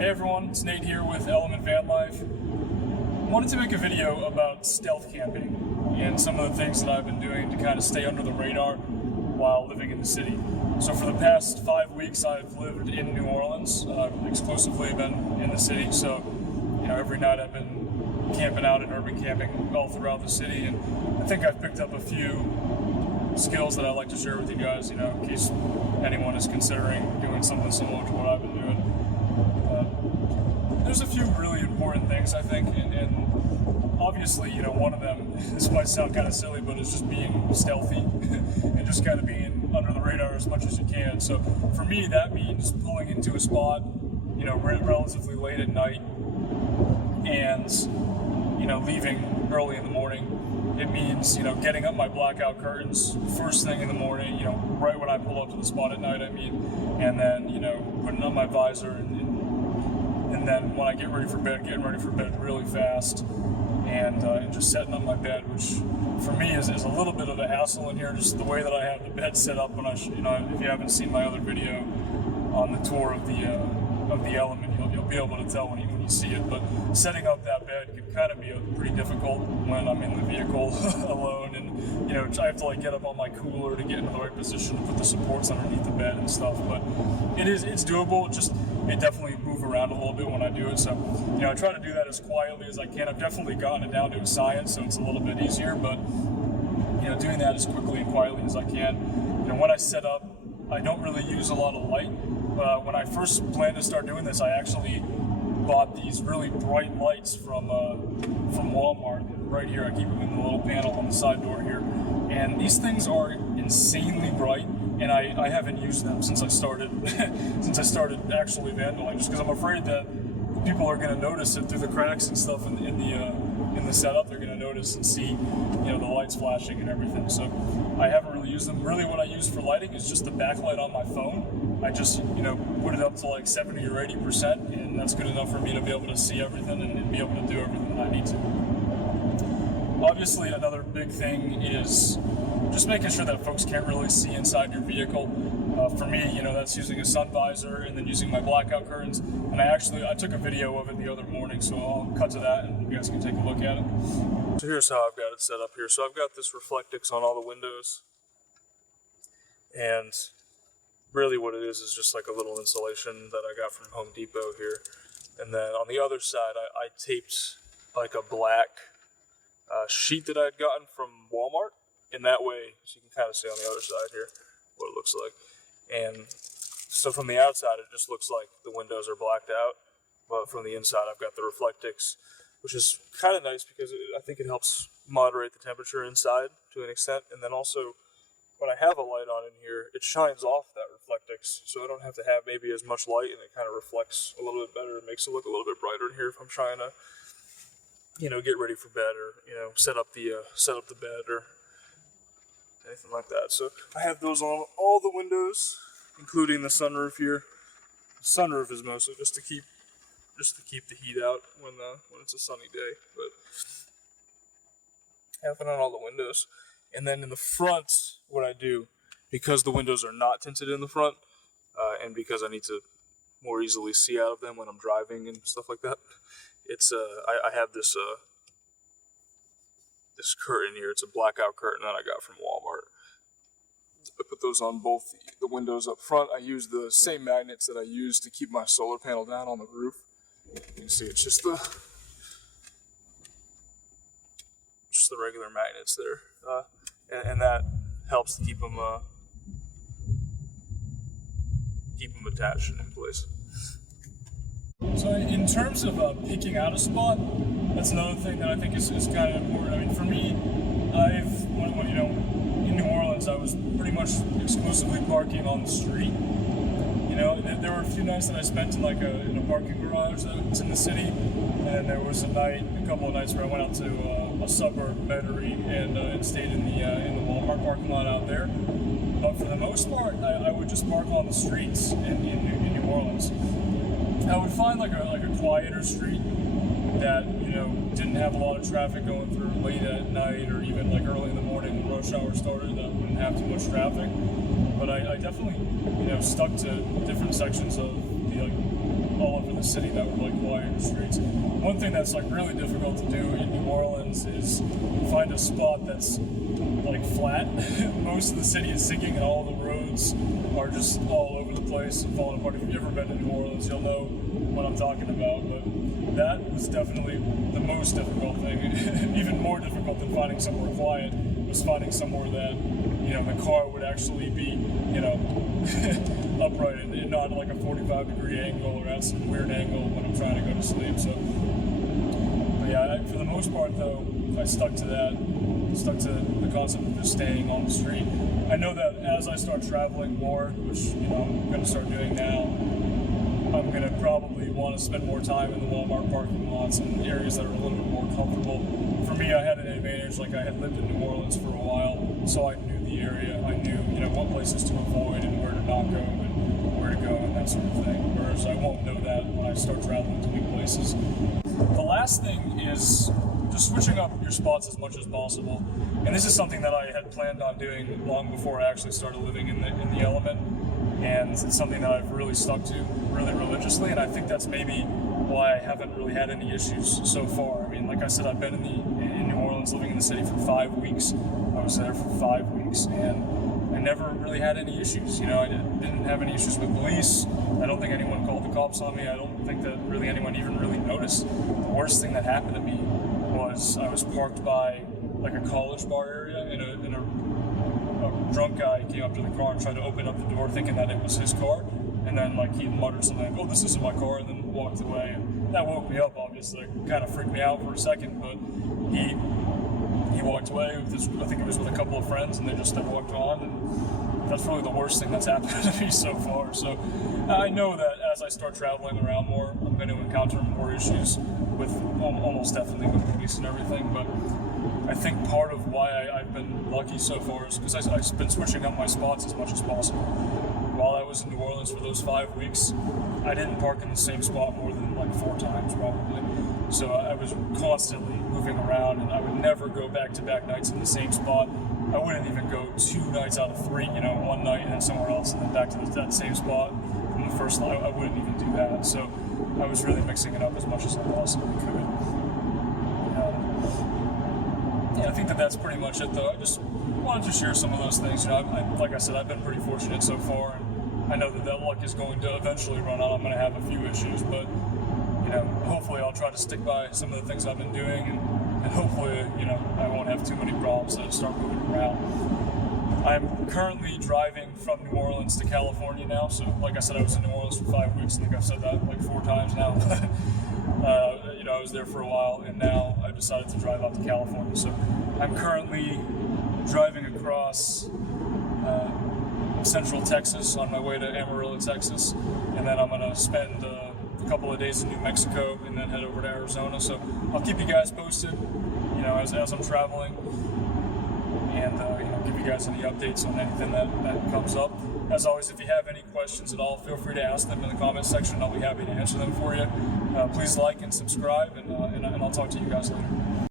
Hey everyone, it's Nate here with Element Van Life. Wanted to make a video about stealth camping and some of the things that I've been doing to kind of stay under the radar while living in the city. So for the past 5 weeks I've lived in New Orleans. I've exclusively been in the city, so every night I've been camping out in urban camping all throughout the city, and I think I've picked up a few skills that I'd like to share with you guys, in case anyone is considering doing something similar to what I've been doing. There's a few really important things, I think, and obviously, one of them, this might sound kind of silly, but it's just being stealthy and just kind of being under the radar as much as you can. So for me, that means pulling into a spot, relatively late at night and, leaving early in the morning. It means, getting up my blackout curtains first thing in the morning, right when I pull up to the spot at night, and then, putting on my visor and then when I get ready for bed, getting ready for bed really fast, and just setting up my bed, which for me is a little bit of a hassle in here, just the way that I have the bed set up. When if you haven't seen my other video on the tour of the Element, you'll be able to tell when you see it. But setting up that bed can kind of be pretty difficult when I'm in the vehicle alone, and I have to get up on my cooler to get into the right position to put the supports underneath the bed and stuff. But it's doable. Just it definitely move around a little bit when I do it. So I try to do that as quietly as I can. I've definitely gotten it down to a science, so it's a little bit easier. But doing that as quickly and quietly as I can. When I set up, I don't really use a lot of light. When I first planned to start doing this, I actually bought these really bright lights from Walmart right here. I keep them in the little panel on the side door here, and these things are insanely bright, and I haven't used them since I started actually vandaling, just because I'm afraid that people are going to notice it through the cracks and stuff in the setup. They're going to notice and see the lights flashing and everything. So I haven't really used them. Really, what I use for lighting is just the backlight on my phone. I just put it up to 70 or 80%, and that's good enough for me to be able to see everything and be able to do everything that I need to. Obviously, another big thing is just making sure that folks can't really see inside your vehicle. For me, that's using a sun visor and then using my blackout curtains. And I took a video of it the other morning, so I'll cut to that and you guys can take a look at it. So here's how I've got it set up here. So I've got this Reflectix on all the windows, and really what it is just like a little insulation that I got from Home Depot here. And then on the other side, I taped like a black sheet that I'd gotten from Walmart. In that way, so you can kind of see on the other side here what it looks like. And so from the outside, it just looks like the windows are blacked out. But from the inside, I've got the Reflectix, which is kind of nice because I think it helps moderate the temperature inside to an extent. And then also, when I have a light on in here, it shines off that Reflectix, so I don't have to have maybe as much light, and it kind of reflects a little bit better. It makes it look a little bit brighter in here if I'm trying to, get ready for bed, or set up the bed or anything like that. So I have those on all the windows, including the sunroof here. The sunroof is mostly just to keep the heat out when it's a sunny day, but I have it on all the windows. And then in the front, what I do, because the windows are not tinted in the front, and because I need to more easily see out of them when I'm driving and stuff like that, it's I have this curtain here. It's a blackout curtain that I got from Walmart. I put those on both the windows up front. I use the same magnets that I use to keep my solar panel down on the roof. You can see it's just the regular magnets there, and that helps to keep them attached and in place. So in terms of picking out a spot, that's another thing that I think is kind of important. For me, when in New Orleans, I was pretty much exclusively parking on the street. There were a few nights that I spent in in a parking garage that's in the city, and there was a couple of nights where I went out to a suburb, Metairie, and stayed in the Walmart parking lot out there. But for the most part, I would just park on the streets in New Orleans. I would find like a quieter street that didn't have a lot of traffic going through late at night or even early in the morning when rush hour started, that wouldn't have too much traffic. But I definitely stuck to different sections of all over the city that would like quiet streets. One thing that's like really difficult to do in New Orleans is find a spot that's like flat. Most of the city is sinking and all the roads are just all over the place and falling apart. If you've ever been to New Orleans, you'll know what I'm talking about, but that was definitely the most difficult thing. Even more difficult than finding somewhere quiet was finding somewhere that, you know, the car would actually be, you know, upright and not like a 45-degree angle or at some weird angle when I'm trying to go to sleep. So, but yeah, for the most part though, I stuck to that. Stuck to the concept of just staying on the street. I know that as I start traveling more, which, you know, I'm going to start doing now, I'm going to probably want to spend more time in the Walmart parking lots and areas that are a little bit more comfortable. For me, I had an advantage, like I had lived in New Orleans for a while, so I knew the area. I knew, you know, what places to avoid and where to not go and where to go and that sort of thing. Whereas I won't know that when I start traveling to new places. The last thing is just switching up your spots as much as possible. And this is something that I had planned on doing long before I actually started living in the element. And it's something that I've really stuck to really religiously. And I think that's maybe why I haven't really had any issues so far. I mean, like I said, I've been in New Orleans living in the city for 5 weeks. I was there for 5 weeks and I never really had any issues. You know, I didn't have any issues with police. I don't think anyone called the cops on me. I don't think that really anyone even really noticed. The worst thing that happened to me was I was parked by like a college bar area and a drunk guy came up to the car and tried to open up the door thinking that it was his car, and then like he muttered something like, "Oh, this isn't my car," and then walked away. And that woke me up, obviously. It kind of freaked me out for a second, but he walked away with his, I think it was with a couple of friends, and they just walked on, and that's probably the worst thing that's happened to me so far. So I know that as I start traveling around more, I'm going to encounter more issues with almost definitely with police and everything. But I think part of why I've been lucky so far is because I've been switching up my spots as much as possible. While I was in New Orleans for those 5 weeks, I didn't park in the same spot more than like 4 times probably. So I was constantly moving around, and I would never go back-to-back nights in the same spot. I wouldn't even go 2 nights out of 3, you know, one night and then somewhere else and then back to that same spot from the first night. I wouldn't even do that. So I was really mixing it up as much as I possibly could. Yeah, I think that's pretty much it, though. I just wanted to share some of those things. You know, like I said, I've been pretty fortunate so far, and I know that luck is going to eventually run out. I'm going to have a few issues, but you know, hopefully I'll try to stick by some of the things I've been doing, and hopefully, you know, I won't have too many problems to start moving around. I'm currently driving from New Orleans to California now, so like I said, I was in New Orleans for 5 weeks. I think I've said that like 4 times now. You know, I was there for a while, and now I've decided to drive out to California. So I'm currently driving across central Texas on my way to Amarillo, Texas, and then I'm going to spend a couple of days in New Mexico and then head over to Arizona. So I'll keep you guys posted, you know, as I'm traveling, and you know, give you guys any updates on anything that comes up. As always, if you have any questions at all, feel free to ask them in the comment section. I'll be happy to answer them for you. Please like and subscribe, and I'll talk to you guys later.